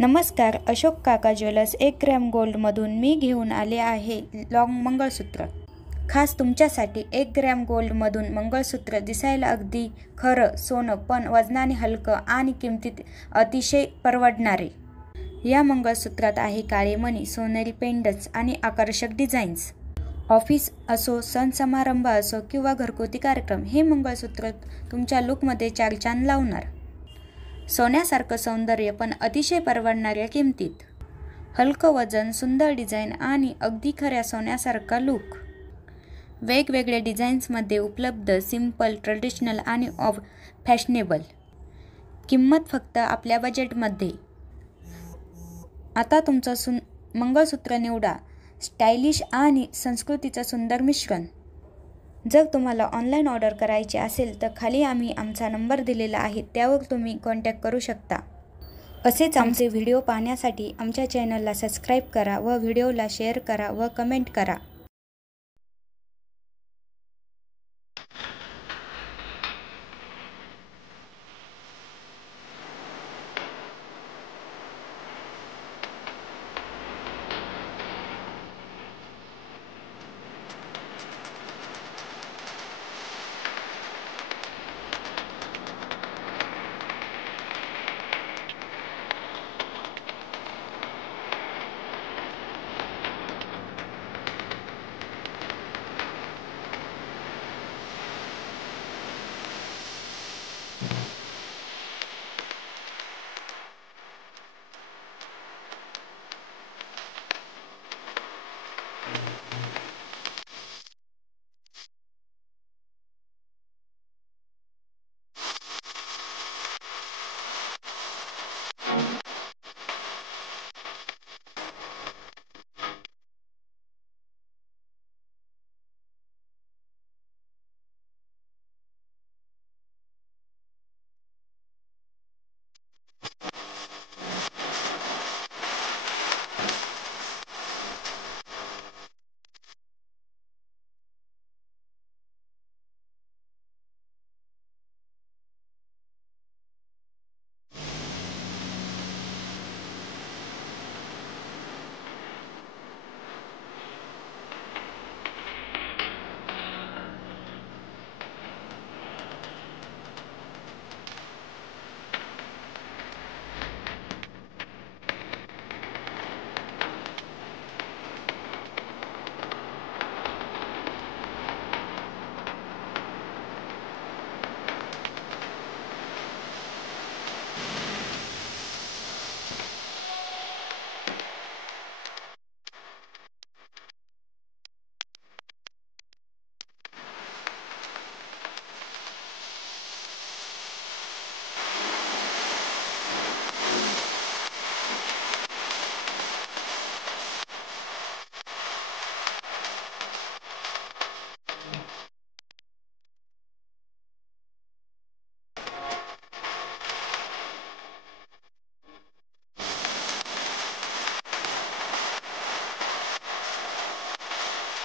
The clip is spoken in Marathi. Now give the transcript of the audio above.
नमस्कार, अशोक काका ज्वेलर्स 1 ग्रॅम गोल्डमधून मी घेऊन आले आहे लॉंग मंगळसूत्र। खास तुमच्यासाठी 1 ग्रॅम गोल्डमधून मंगळसूत्र दिसायला अगदी खरं सोनं, पण वजनाने हलकं आणि किमतीत अतिशय परवडणारे। या मंगळसूत्रात आहे काळे मणी, सोनेरी पेंडंट्स आणि आकर्षक डिझाईन्स। ऑफिस असो, सण समारंभ असो किंवा घरगुती कार्यक्रम, हे मंगळसूत्र तुमच्या लुकमध्ये चार चांद लावणार। सोन्यासारखं सौंदर्य पण अतिशय परवडणाऱ्या किमतीत। हलकं वजन, सुंदर डिझाईन आणि अगदी खऱ्या सोन्यासारखा लुक। वेगवेगळ्या डिझाईन्समध्ये उपलब्ध, सिंपल, ट्रेडिशनल आणि फॅशनेबल। किंमत फक्त आपल्या बजेटमध्ये। आता तुमचं मंगळसूत्र निवडा, स्टायलिश आणि संस्कृतीचं सुंदर मिश्रण। जर तुम्हाला ऑनलाईन ऑर्डर करायची असेल तर खाली आम्ही आमचा नंबर दिलेला आहे, त्यावर तुम्ही कॉन्टॅक्ट करू शकता। असेच आमचे व्हिडिओ पाहण्यासाठी आमच्या चॅनलला सबस्क्राईब करा व व्हिडिओला शेअर करा व कमेंट करा।